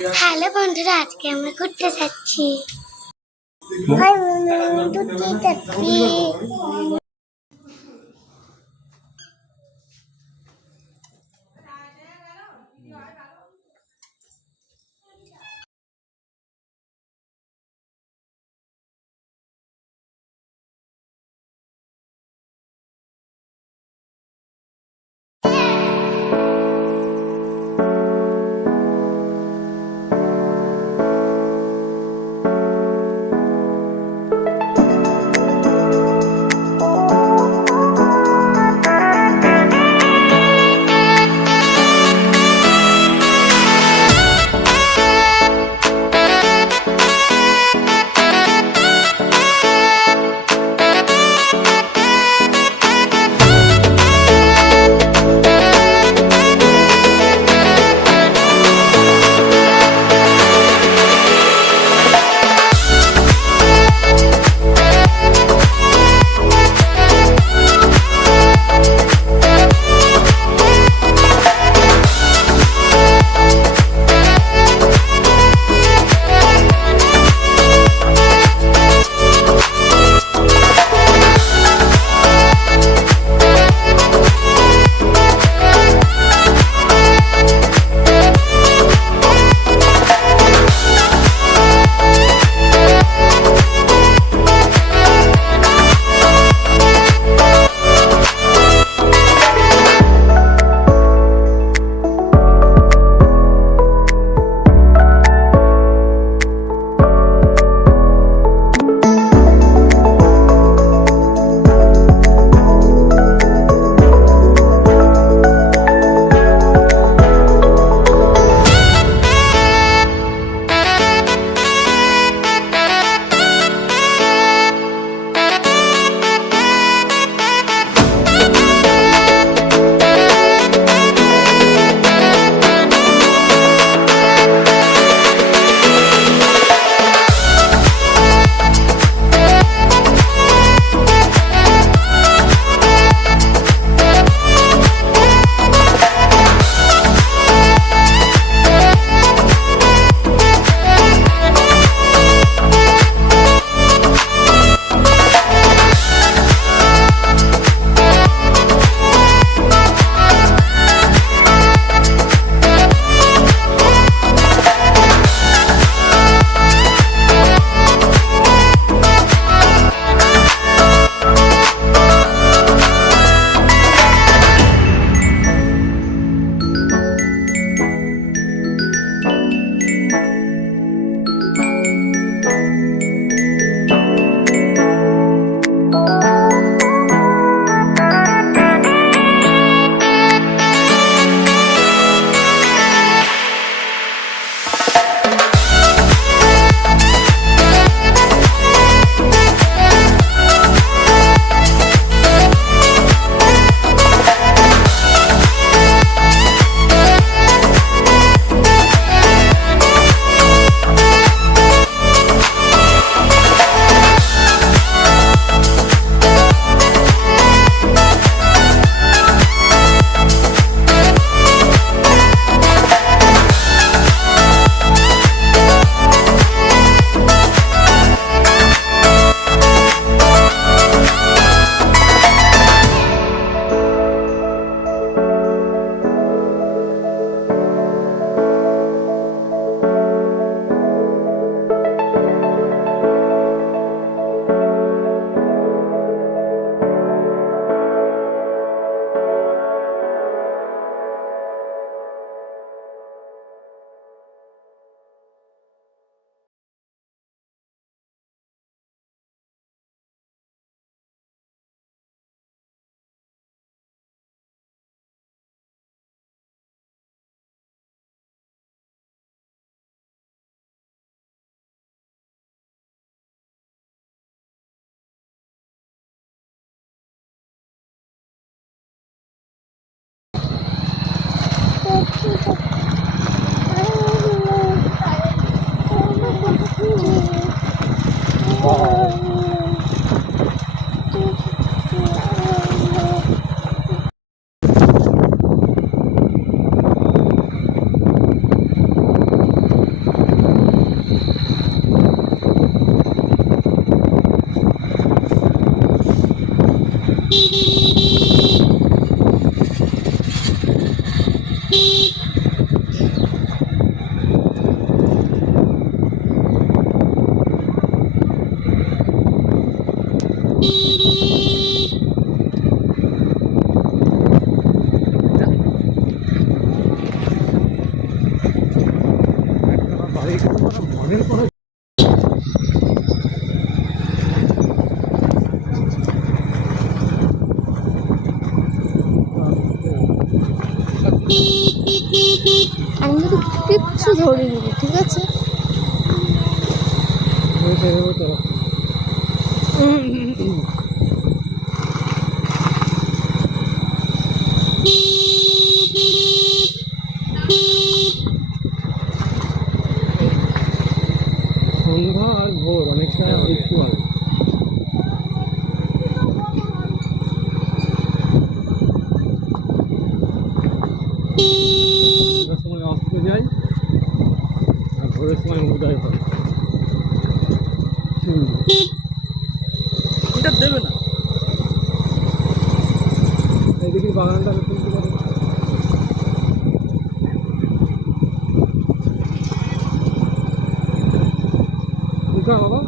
Hello বন্ধুরা, আজকে আমরা ঘুরতে যাচ্ছি। আমি কিন্তু কিচ্ছু ধরিনি, ঠিক আছে? সন্ধ্যা আর ভোর অনেকটা একটু আগে। সময় অস্ত যায় আর ভোরের সময় উদয় হয়। এটা দেবে না, এদিকে বাগানটা তুলতে পারে। বাবা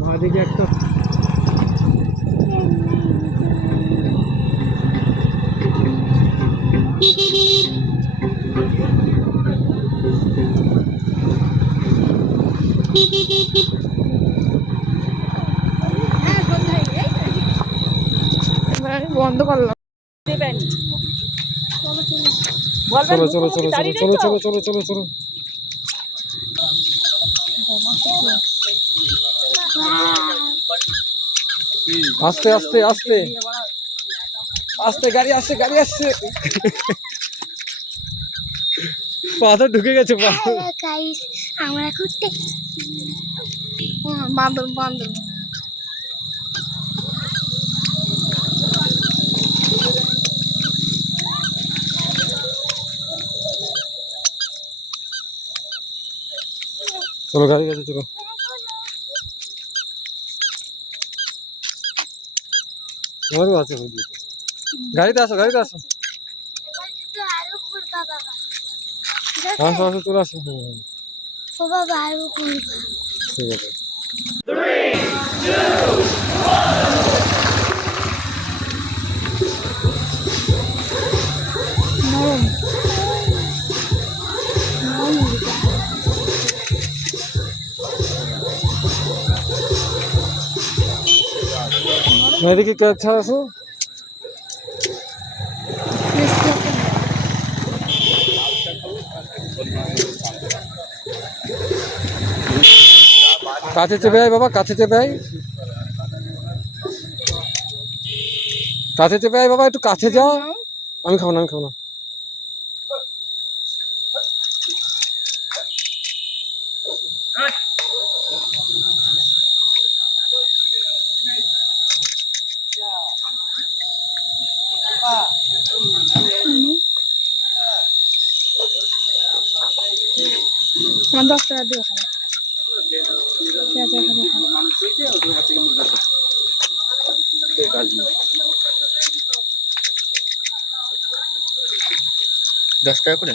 মা দিকে একটা বন্ধ করলাম। চলো চলো চলো চলো চলো চলো চলো চলো চলো। আস্তে আস্তে আস্তে আস্তে, গাড়ি আসছে গাড়ি আসছে। পা তো ঢুকে গেছে পা। হ্যালো গাইস, আমরা ঘুরতে বান্দর বান্দর চলো গাড়ি কাছে চলো। আমারও আছে গাড়িতে আসো গাড়িতে আসো। তো আরো ঘুরবা বাবা। আসো আসো চলে আসো। ও বাবা আরো ঘুরবা। ঠিক আছে। এদিকে কাছে আসো। কাছে চেপে আয় বাবা, কাছে চেপে আয়, কাছে চেপে আয় বাবা, একটু কাছে যা। আমি খাবো না, আমি খাবো না। আমার 10 টাকা দিও ওখানে। $10 করে।